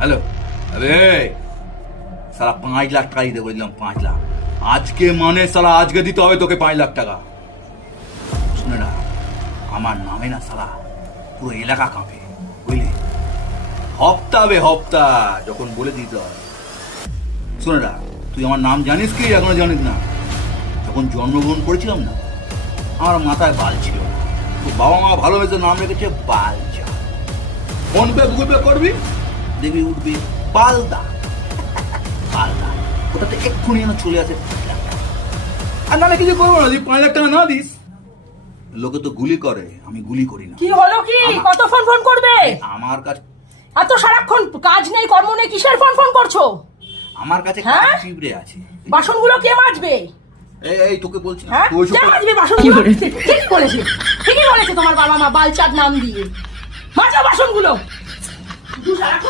Hello, আরে সালা 5 লাখ টাকা দিতে বললাম, 5 লাখ আজকে, মানে সালা আজকে দিতে হবে তোকে 5 লাখ টাকা। শুনে না, আমার নামে না সালা পুরো এলাকা কাঁপে, বুঝলি? হপ্তা বে হপ্তা যখন বলে দিতে হয়। শুনে না, তুই আমার নাম জানিস কি এখনো জানিস না? যখন জন্মগ্রহণ করেছিলাম না, আমার মাথায় বাল ছিল না, তো বাবা মা ভালোবেসে নাম রেখেছে বালচা। ফোন পে গুগল পে করবি, দেখবি উঠবি পালদা পালদা, ওটাতে এক্ষুনি যেন চলে আসে 5 লাখ টাকা। আর নাহলে কিছু করবো না, তুই 5 লাখ টাকা না দিস। লোকে তো গুলি করে, আমি গুলি করি না। কি হলো কি? কত ফোন ফোন করবে? আমার কাছে এত সারাক্ষণ কাজ নেই, কর্ম নেই, কিসের ফোন ফোন করছো? আমার কাছে হ্যাঁ? কাজ চিবড়ে আছে। বাসনগুলো কে মাজবে? এই তোকে বলছি না, হ্যাঁ, তুই ওইসব কে মাজবে বাসনগুলো? ঠিকই বলেছে, ঠিকই বলেছে তোমার বাবা মা বালচার নাম দিয়ে। মাজা বাসনগুলো। শুধু সারাক্ষণ